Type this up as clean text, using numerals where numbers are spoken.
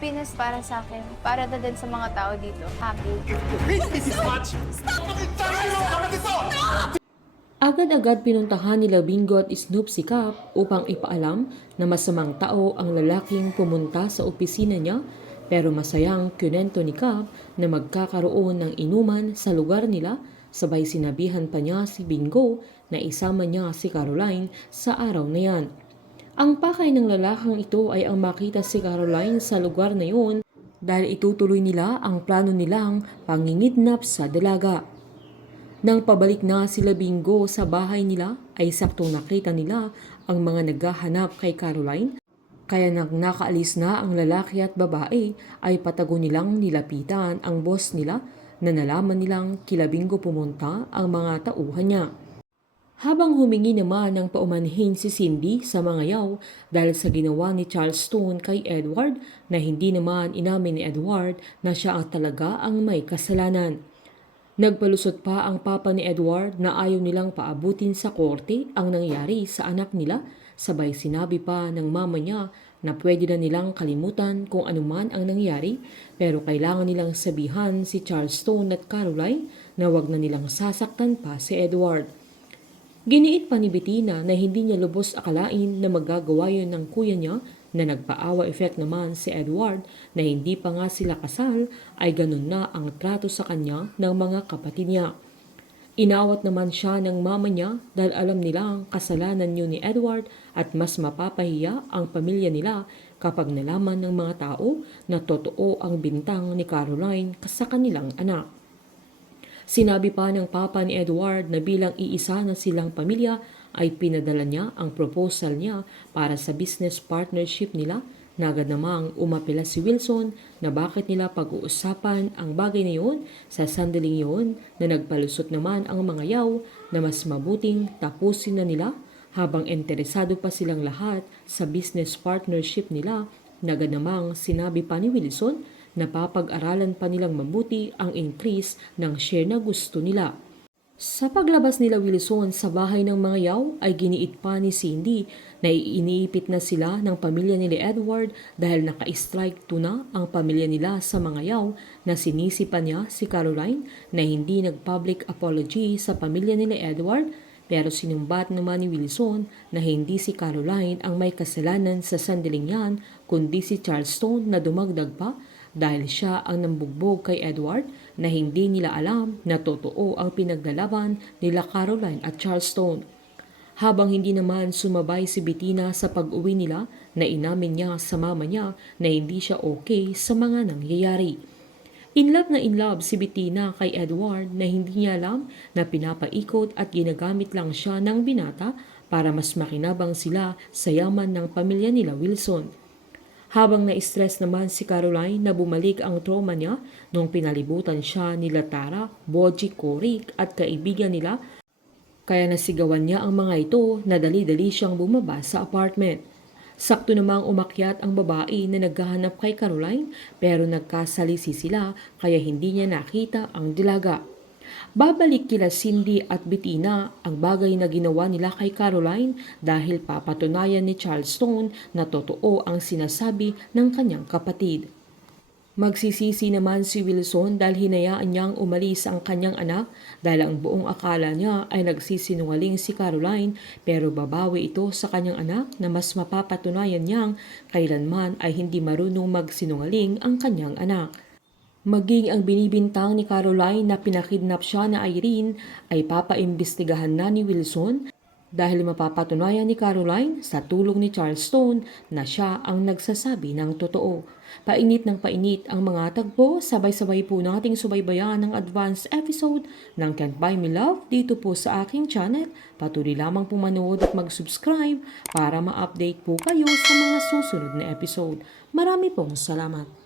happiness para sa akin, para na din sa mga tao dito. Happy. Agad-agad pinuntahan nila Bingo at Snoop si Cap upang ipaalam na masamang tao ang lalaking pumunta sa opisina niya, pero masayang kunento ni Cap na magkakaroon ng inuman sa lugar nila, sabay sinabihan pa niya si Bingo na isama niya si Caroline sa araw na yan. Ang pakay ng lalaking ito ay ang makita si Caroline sa lugar na yun dahil itutuloy nila ang plano nilang pangingidnap sa dalaga. Nang pabalik na sila Bingo sa bahay nila ay saktong nakita nila ang mga naghahanap kay Caroline, kaya nang nakaalis na ang lalaki at babae ay patago nilang nilapitan ang boss nila na nalaman nilang kila Bingo pumunta ang mga tauhan niya. Habang humingi naman ng paumanhin si Cindy sa mga yaw dahil sa ginawa ni Charles Stone kay Edward na hindi naman inamin ni Edward na siya ang talaga ang may kasalanan. Nagpalusot pa ang papa ni Edward na ayaw nilang paabutin sa korte ang nangyari sa anak nila, sabay sinabi pa ng mama niya na pwede na nilang kalimutan kung anuman ang nangyari, pero kailangan nilang sabihan si Charles Stone at Caroline na wag na nilang sasaktan pa si Edward. Giniit pa ni Bettina na hindi niya lubos akalain na magagawa yun ng kuya niya, na nagpaawa effect naman si Edward na hindi pa nga sila kasal ay ganun na ang trato sa kanya ng mga kapatid niya. Inawat naman siya ng mama niya dahil alam nilang kasalanan yun ni Edward at mas mapapahiya ang pamilya nila kapag nalaman ng mga tao na totoo ang bintang ni Caroline sa kanilang anak. Sinabi pa ng papa ni Edward na bilang iisa na silang pamilya ay pinadala niya ang proposal niya para sa business partnership nila, na agad namang umapela si Wilson na bakit nila pag-uusapan ang bagay na yun sa sandaling yun, na nagpalusot naman ang mga yaw na mas mabuting tapusin na nila habang interesado pa silang lahat sa business partnership nila. Na agad namang sinabi pa ni Wilson na papag-aralan pa nilang mabuti ang increase ng share na gusto nila. Sa paglabas nila Wilson sa bahay ng mga yaw ay giniit pa ni Cindy na iniipit na sila ng pamilya nila Edward dahil naka-strike 2 na ang pamilya nila sa mga yaw, na sinisipa niya si Caroline na hindi nag-public apology sa pamilya nila Edward, pero sinumbat naman ni Wilson na hindi si Caroline ang may kasalanan sa sandaling yan kundi si Charles Stone, na dumagdag pa dahil siya ang nambugbog kay Edward, na hindi nila alam na totoo ang pinaglalaban nila Caroline at Charles Stone. Habang hindi naman sumabay si Bettina sa pag-uwi nila, na inamin niya sa mama niya na hindi siya okay sa mga nangyayari. In love si Bettina kay Edward na hindi niya alam na pinapaikot at ginagamit lang siya ng binata para mas makinabang sila sa yaman ng pamilya nila Wilson. Habang na-stress naman si Caroline na bumalik ang trauma niya nung pinalibutan siya nila Tara, Boji, Korik at kaibigan nila, kaya nasigawan niya ang mga ito na dali-dali siyang bumaba sa apartment. Sakto namang umakyat ang babae na naghahanap kay Caroline, pero nagkasalisi sila kaya hindi niya nakita ang dilaga. Babalik kila Cindy at Bettina ang bagay na ginawa nila kay Caroline dahil papatunayan ni Charles Stone na totoo ang sinasabi ng kanyang kapatid. Magsisisi naman si Wilson dahil hinayaan niyang umalis ang kanyang anak dahil ang buong akala niya ay nagsisinungaling si Caroline, pero babawi ito sa kanyang anak na mas mapapatunayan niyang kailanman ay hindi marunong magsinungaling ang kanyang anak. Maging ang binibintang ni Caroline na pinakidnap siya na Irene ay papaimbestigahan na ni Wilson dahil mapapatunayan ni Caroline sa tulong ni Charles Stone na siya ang nagsasabi ng totoo. Painit ng painit ang mga tagpo, sabay-sabay po nating subaybayan ng advanced episode ng Can't Buy Me Love dito po sa aking channel. Patuloy lamang po manood at mag-subscribe para ma-update po kayo sa mga susunod na episode. Marami pong salamat.